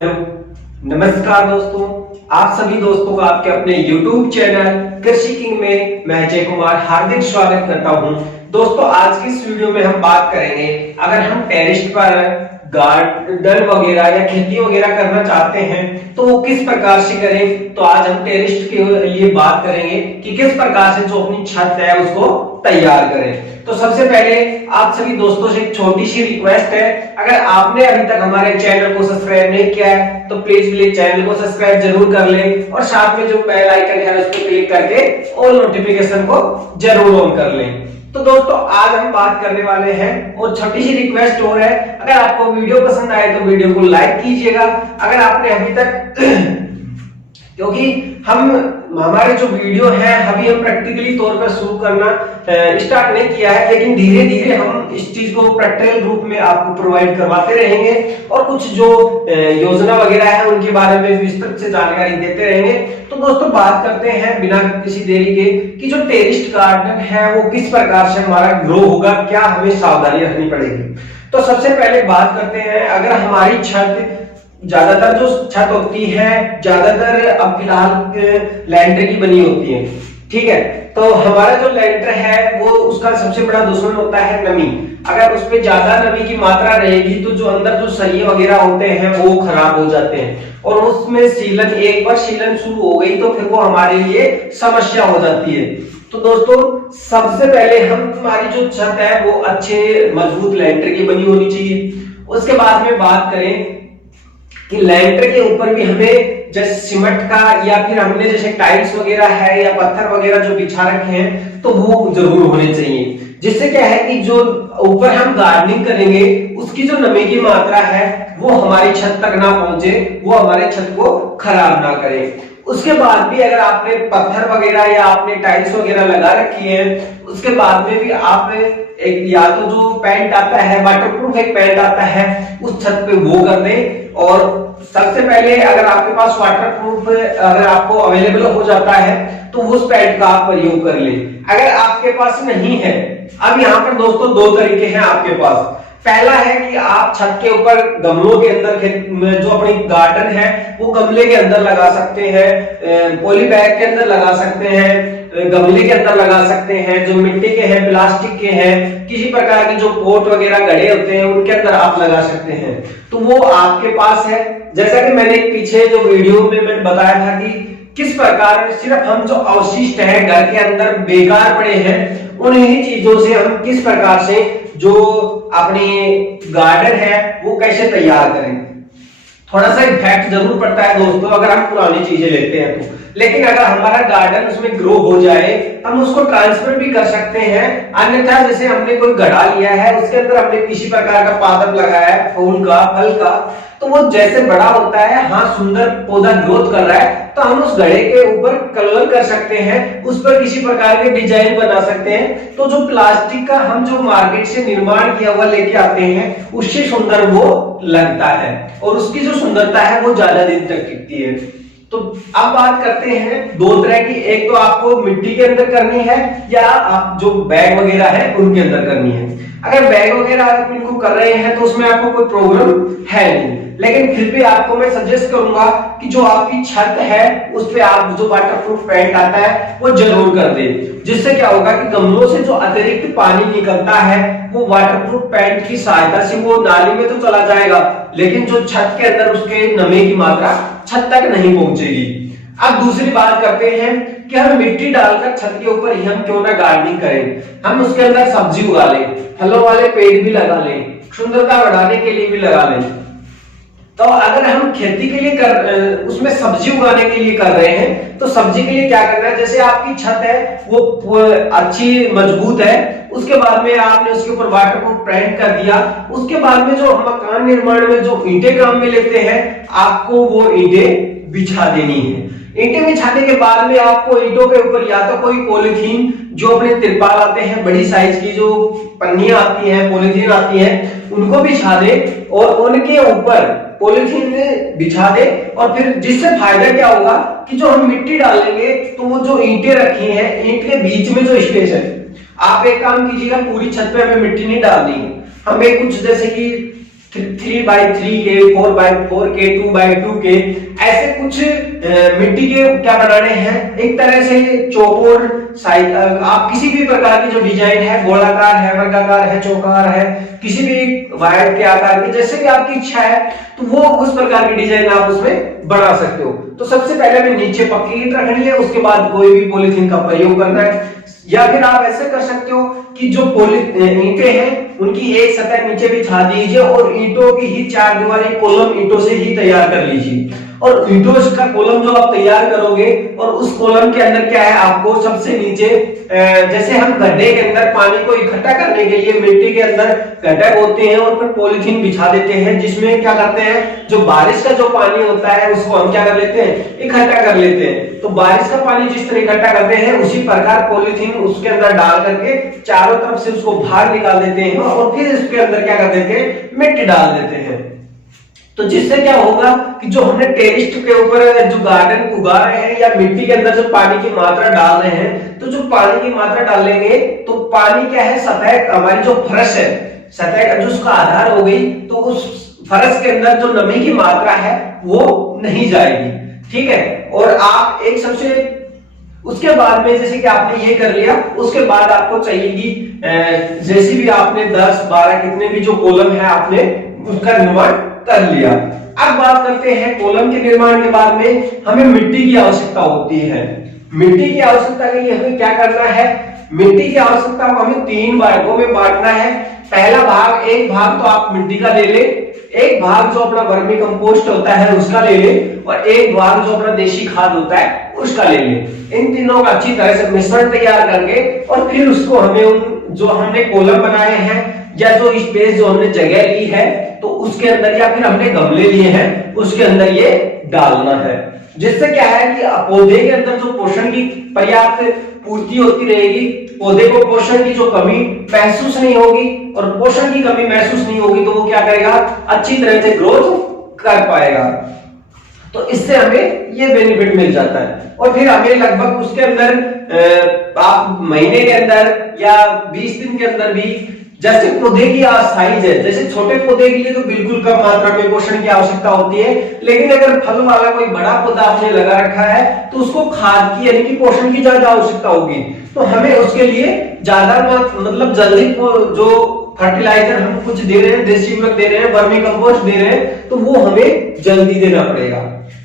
नमस्कार दोस्तों, आप सभी दोस्तों का आपके अपने YouTube चैनल कृषि किंग में मैं अजय कुमार हार्दिक स्वागत करता हूं। दोस्तों, आज की इस वीडियो में हम बात करेंगे, अगर हम टेरेस पर गार्डन वगैरह या खेती वगैरह करना चाहते हैं तो वो किस प्रकार से करें। तो आज हम टेरेस के लिए बात करेंगे कि किस प्रकार से जो अपनी छत है उसको तैयार करें। तो सबसे पहले आप सभी दोस्तों से एक छोटी सी रिक्वेस्ट है, अगर आपने अभी तक हमारे चैनल को सब्सक्राइब नहीं किया है तो प्लीज चैनल को सब्सक्राइब जरूर कर लें और साथ में जो बेल आइकन है उस पर क्लिक करके ऑल नोटिफिकेशन को जरूर ऑन कर लें। तो दोस्तों, आज हम बात करने वाले हैं और छोटी सी रिक्वेस्ट और है, अगर आपको वीडियो पसंद आए तो वीडियो को लाइक कीजिएगा। अगर आपने अभी तक क्योंकि हमारे जो वीडियो है अभी हम प्रैक्टिकली तौर पर शुरू करना स्टार्ट नहीं किया है, लेकिन धीरे धीरे हम इस चीज को प्रैक्टिकल रूप में आपको प्रोवाइड करवाते रहेंगे और कुछ जो योजना वगैरह है उनके बारे में विस्तृत से जानकारी देते रहेंगे। तो दोस्तों, बात करते हैं बिना किसी देरी के कि जो टेरेस गार्डन है वो किस प्रकार से हमारा ग्रो होगा, क्या हमें सावधानी रखनी पड़ेगी। तो सबसे पहले बात करते हैं, अगर हमारी छत ज्यादातर जो छत होती है ज्यादातर अब फिलहाल लैंटर की बनी होती है, ठीक है। तो हमारा जो लैंटर है वो उसका सबसे बड़ा दुश्मन होता है नमी। अगर उस पे ज्यादा नमी की मात्रा रहेगी तो जो अंदर जो सरिये वगैरह होते हैं वो खराब हो जाते हैं और उसमें सीलन, एक बार सीलन शुरू हो गई तो फिर वो हमारे लिए समस्या हो जाती है। तो दोस्तों, सबसे पहले हमारी जो छत है वो अच्छे मजबूत लैंटर की बनी होनी चाहिए। उसके बाद में बात करें कि लैंटर के ऊपर भी हमें जैसे सीमेंट का या फिर हमने जैसे टाइल्स वगैरह है या पत्थर वगैरह जो बिछा रखे हैं तो वो जरूर होने चाहिए, जिससे क्या है कि जो ऊपर हम गार्डनिंग करेंगे उसकी जो नमी की मात्रा है वो हमारी छत तक ना पहुंचे, वो हमारे छत को खराब ना करे। उसके बाद भी अगर आपने पत्थर वगैरह या आपने टाइल्स वगैरह लगा रखी है, उसके बाद में भी आप एक या तो जो पेंट आता है वाटरप्रूफ एक पेंट आता है उस छत पे वो कर दें। और सबसे पहले अगर आपके पास वाटरप्रूफ अगर आपको अवेलेबल हो जाता है तो उस पेंट का आप प्रयोग कर लें। अगर आपके पास नहीं है, अब यहाँ पर दोस्तों दो तरीके हैं आपके पास। पहला है कि आप छत के ऊपर गमलों के अंदर जो अपनी गार्डन है वो गमले के अंदर लगा सकते हैं, पॉली बैग के अंदर लगा सकते हैं, गमले के अंदर लगा सकते हैं, जो मिट्टी के हैं, प्लास्टिक के हैं, किसी प्रकार के जो पोट वगैरह गड़े होते हैं उनके अंदर आप लगा सकते हैं। तो वो आपके पास है। जैसा कि मैंने पीछे जो वीडियो में मैंने बताया था कि किस प्रकार सिर्फ हम जो अवशिष्ट है घर के अंदर बेकार पड़े हैं उन्हीं चीजों से हम किस प्रकार से जो अपनी गार्डन है वो कैसे तैयार करें। थोड़ा सा इफेक्ट जरूर पड़ता है दोस्तों अगर हम पुरानी चीजें लेते हैं तो, लेकिन अगर हमारा गार्डन उसमें ग्रो हो जाए हम उसको ट्रांसफर भी कर सकते हैं। अन्यथा जैसे हमने कोई गड्ढा लिया है उसके अंदर हमने किसी प्रकार का पादप लगाया है, फूल का, फल का, तो वो जैसे बड़ा होता है, हाँ सुंदर पौधा ग्रोथ कर रहा है, तो हम उस गड्ढे के ऊपर कलर कर सकते हैं, उस पर किसी प्रकार के डिजाइन बना सकते हैं। तो जो प्लास्टिक का हम जो मार्केट से निर्माण किया हुआ लेके आते हैं उससे सुंदर वो लगता है और उसकी जो सुंदरता है वो ज्यादा दिन तक टिकती है। तो अब बात करते हैं दो तरह की, एक तो आपको मिट्टी के अंदर करनी है या आप जो बैग वगैरह है उनके अंदर करनी है। अगर बैग वगैरह आप इनको कर रहे हैं तो उसमें आपको कोई प्रॉब्लम है नहीं, लेकिन फिर भी आपको मैं सजेस्ट करूंगा कि जो आपकी छत है उस पे आप जो वाटरप्रूफ पेंट आता है वो जरूर कर दें। जिससे क्या होगा कि गमलों से जो अतिरिक्त पानी निकलता है वो वाटरप्रूफ पेंट की सहायता से वो नाली में तो चला जाएगा, लेकिन जो छत के अंदर उसके नमी की मात्रा छत तक नहीं पहुंचेगी। अब दूसरी बात करते हैं कि हम मिट्टी डालकर छत के ऊपर ही हम क्यों ना गार्डनिंग करें, हम उसके अंदर सब्जी उगा लें, फलों वाले पेड़ भी लगा लें, सुंदरता बढ़ाने के लिए भी लगा लें। तो अगर हम खेती के लिए उसमें सब्जी उगाने के लिए कर रहे हैं तो सब्जी के लिए क्या करना है, जैसे आपकी छत है वो अच्छी मजबूत है, उसके बाद में आपने उसके ऊपर वाटरप्रूफ पेंट कर दिया, उसके बाद में जो हम मकान निर्माण में जो ईंटें काम में लेते हैं आपको वो ईंटें बिछा देनी है। ईंटें बिछाने के बाद में आपको ईंटों के ऊपर या तो कोई पॉलीथीन जो अपने तिरपाल आते हैं बड़ी साइज की जो पन्नियां आती हैं, पॉलीथीन आती हैं, उनको बिछा दे और उनके ऊपर पॉलीथीन बिछा दे। और फिर जिससे फायदा क्या होगा कि जो हम मिट्टी डालेंगे तो वो जो ईंटें रखी हैं ईंट के बीच में जो स्पेस है, आप एक काम कीजिएगा, पूरी छत पे हमें मिट्टी नहीं डालनी है, हमें कुछ जैसे कि 3x3 के, 4x4 के, 2x2 के, ऐसे कुछ मिट्टी के क्या बनाने हैं, एक तरह से चौकोर साइज, आप किसी भी प्रकार की जो डिजाइन है, गोलाकार है, वर्गाकार है, चौकार है, किसी भी वायर के आकार की, जैसे भी आपकी इच्छा है, तो वो उस प्रकार की डिजाइन आप उसमें बना सकते हो। तो सबसे पहले हमें नीचे पक्की ईंट रखनी है, उसके बाद कोई भी पॉलीथीन का प्रयोग करना है, या फिर आप ऐसे कर सकते हो कि जो ईंटें हैं उनकी एक सतह नीचे बिछा दीजिए और ईंटों की ही चार दीवारी कॉलम ईंटों से ही तैयार कर लीजिए। और ईंटों का कॉलम जो आप तैयार करोगे, और उस कॉलम के अंदर क्या है, आपको सबसे नीचे जैसे हम गड्ढे के अंदर पानी को इकट्ठा करने के लिए मिट्टी के अंदर गड्ढे होते हैं और फिर पॉलीथीन बिछा देते हैं, जिसमें क्या करते हैं, जो बारिश का जो पानी होता है उसको हम क्या कर लेते हैं, इकट्ठा कर लेते हैं। तो बारिश का पानी जिस तरह इकट्ठा करते हैं, उसी प्रकार पॉलीथीन उसके अंदर डाल करके चारों तरफ से उसको बाहर निकाल देते हैं और फिर उसके अंदर क्या कर देते हैं, मिट्टी डाल देते हैं। तो जिससे क्या होगा कि जो हमने टेरेस के ऊपर जो गार्डन उगा रहे हैं या मिट्टी के अंदर जो पानी की मात्रा डाल रहे हैं, तो जो पानी की मात्रा डालेंगे तो पानी क्या है, सतह हमारी जो फर्श है, सतह का जो उसका आधार हो गई, तो उस फर्श के अंदर जो नमी की मात्रा है वो नहीं जाएगी। ठीक है। और आप एक सबसे उसके बाद में जैसे कि आपने ये कर लिया, उसके बाद आपको चाहिएगी जैसे भी आपने 10-12 कितने भी जो कॉलम है आपने उसका निर्माण कर लिया। अब बात करते हैं कॉलम के निर्माण के बाद में हमें मिट्टी की आवश्यकता होती है। मिट्टी की आवश्यकता के लिए हमें क्या करना है, मिट्टी की आवश्यकता को हमें 3 भागों में बांटना है। पहला भाग, एक भाग तो आप मिट्टी का ले ले, एक भाग जो अपना वर्मी कंपोस्ट होता है उसका ले ले, और एक भाग जो अपना देशी खाद होता है उसका ले ले। इन तीनों का अच्छी तरह से मिश्रण तैयार करके और फिर उसको हमें उन जो हमने कॉलम बनाए हैं या जो स्पेस जो हमने जगह ली है तो उसके अंदर, या फिर हमने गमले लिए हैं उसके अंदर ये डालना है। जिससे क्या है कि पौधे के अंदर जो पोषण की पर्याप्त पूर्ति होती रहेगी, पौधे को पोषण की जो कमी महसूस नहीं होगी, और पोषण की कमी महसूस नहीं होगी तो वो क्या करेगा, अच्छी तरह से ग्रोथ कर पाएगा। तो इससे हमें ये बेनिफिट मिल जाता है। और फिर हमें लगभग उसके अंदर आप महीने के अंदर या 20 दिन के अंदर भी, जैसे पौधे की साइज है, जैसे छोटे पौधे के लिए तो बिल्कुल कम मात्रा में पोषण की आवश्यकता होती है, लेकिन अगर फल वाला कोई बड़ा पौधा आपने लगा रखा है तो उसको खाद की यानी कि पोषण की ज्यादा आवश्यकता होगी। तो हमें उसके लिए ज्यादा मतलब जल्दी जो फर्टिलाइजर हम कुछ दे रहे हैं, देसी उर्वरक दे रहे हैं, वर्मी कंपोस्ट दे रहे हैं, तो वो हमें जल्दी देना पड़ेगा।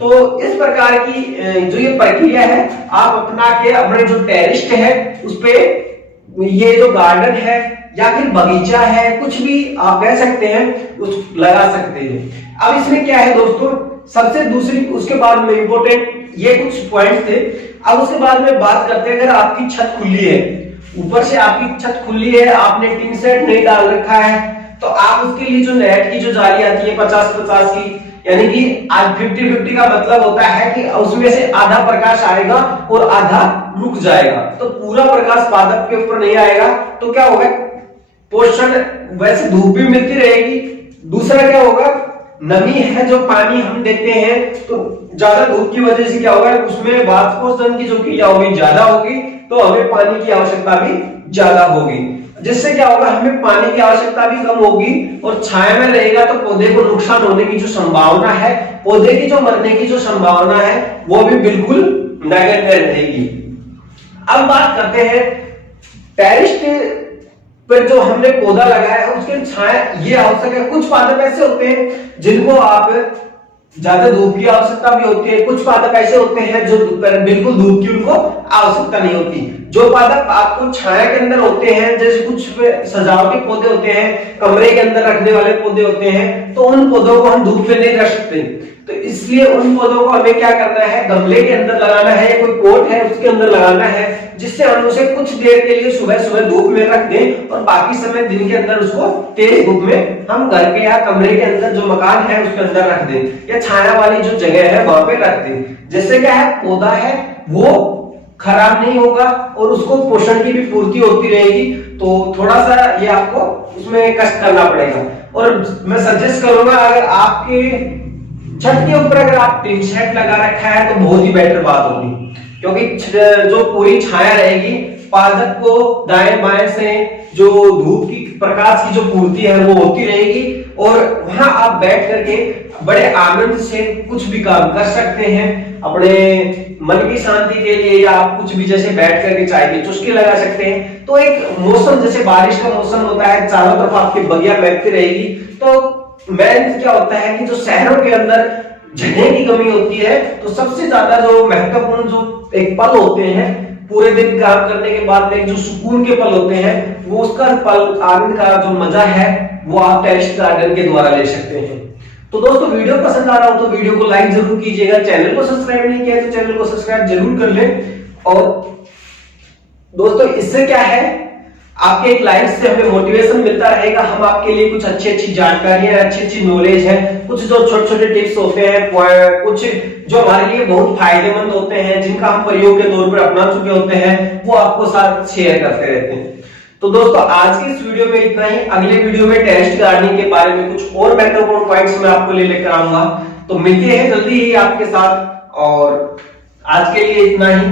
तो इस प्रकार की जो ये प्रक्रिया है आप अपना के अपने जो टेरेस है उस पे ये जो गार्डन है या फिर बगीचा है, कुछ भी आप कह सकते हैं, उस लगा सकते हैं। अब इसमें क्या है दोस्तों, सबसे दूसरी उसके बाद में इंपॉर्टेंट ये कुछ पॉइंट थे। अब उसके बाद में बात करते हैं, अगर आपकी छत खुली है, ऊपर से आपकी छत खुली है, आपने टिन सेट नहीं डाल रखा है, तो आप उसके लिए जो नेट की जो जाली आती है 50-50 की, यानी कि आज 50-50 का मतलब होता है कि उसमें से आधा प्रकाश आएगा और आधा रुक जाएगा, तो पूरा प्रकाश पादप के ऊपर नहीं आएगा। तो क्या होगा, पोषण वैसे धूप भी मिलती रहेगी, दूसरा क्या होगा, नमी है जो पानी हम देते हैं तो ज्यादा धूप की वजह से क्या होगा, उसमें वाष्पोत्सर्जन की जो क्रिया होगी ज्यादा होगी, तो हमें पानी की आवश्यकता भी ज्यादा होगी। जिससे क्या होगा, हमें पानी की आवश्यकता भी कम होगी, और छाया में रहेगा तो पौधे को नुकसान होने की जो संभावना है, पौधे की जो मरने की जो संभावना है वो भी बिल्कुल नेगेटिव रहेगी। अब बात करते हैं टेरेस पर जो हमने पौधा लगाया है उसके छाया ये आवश्यक है। कुछ पादप ऐसे होते हैं जिनको आप ज्यादा धूप की आवश्यकता भी होती है, कुछ पादप ऐसे होते हैं जो बिल्कुल धूप की उनको आवश्यकता नहीं होती। जो पादप आपको छाया के अंदर होते हैं, जैसे कुछ सजावटी पौधे होते हैं, कमरे के अंदर रखने वाले पौधे होते हैं, तो उन पौधों को हम धूप में नहीं रख सकते, तो इसलिए उन पौधों को हमें क्या करना है, गमले के अंदर लगाना है, या कोई पॉट है उसके अंदर लगाना है, जिससे हम उसे कुछ देर के लिए सुबह सुबह धूप में रख दें और बाकी समय दिन के अंदर उसको तेज धूप में हम घर के या कमरे के अंदर जो मकान है उसके अंदर रख दें, या छाया वाली जो जगह है वहां पे रख दें। जिससे क्या है, पौधा है वो खराब नहीं होगा और उसको पोषण की भी पूर्ति होती रहेगी। तो थोड़ा सा ये आपको उसमें कष्ट करना पड़ेगा। और मैं सजेस्ट करूंगा, अगर आपके छत के ऊपर अगर आप टिन शेड लगा रखा है तो बहुत ही बेटर बात होगी, क्योंकि जो पूरी छाया रहेगी पादप को दाएं बाएं से जो धूप की प्रकाश की जो पूर्ति है वो होती रहेगी और वहां आप बैठ करके बड़े आनंद से कुछ भी काम कर सकते हैं। अपने मन की शांति के लिए या आप कुछ भी जैसे बैठ करके चाय की चुस्की लगा सकते हैं। तो एक मौसम जैसे बारिश का मौसम होता है, चारों तरफ आपकी बगिया महकती रहेगी। तो मेन क्या होता है कि जो शहरों के अंदर जगह की कमी होती है, तो सबसे ज्यादा जो महत्वपूर्ण जो एक पल होते हैं पूरे दिन काम करने के बाद में जो सुकून के पल होते हैं, वो उसका पल आनंद का जो मजा है वो आप टेरेस गार्डन के द्वारा ले सकते हैं। तो दोस्तों वीडियो पसंद आ रहा हो तो वीडियो को लाइक जरूर कीजिएगा, चैनल को सब्सक्राइब नहीं किया है तो चैनल को सब्सक्राइब जरूर कर लें। और दोस्तों इससे क्या है, आपके एक लाइक से हमें मोटिवेशन मिलता रहेगा, हम आपके लिए कुछ अच्छी जानकारियां, अच्छी नॉलेज है, कुछ जो छोटे टिप्स होते हैं, कुछ जो हमारे लिए बहुत फायदेमंद होते हैं, जिनका हम प्रयोग के तौर पर अपना चुके होते हैं, वो आपको साथ शेयर करते रहते हैं। तो दोस्तों आज की इस वीडियो में इतना ही। अगले वीडियो में टेरेस गार्डनिंग के बारे में कुछ और महत्वपूर्ण पॉइंट्स मैं आपको लेकर आऊंगा। तो मिलते हैं जल्दी ही आपके साथ, और आज के लिए इतना ही।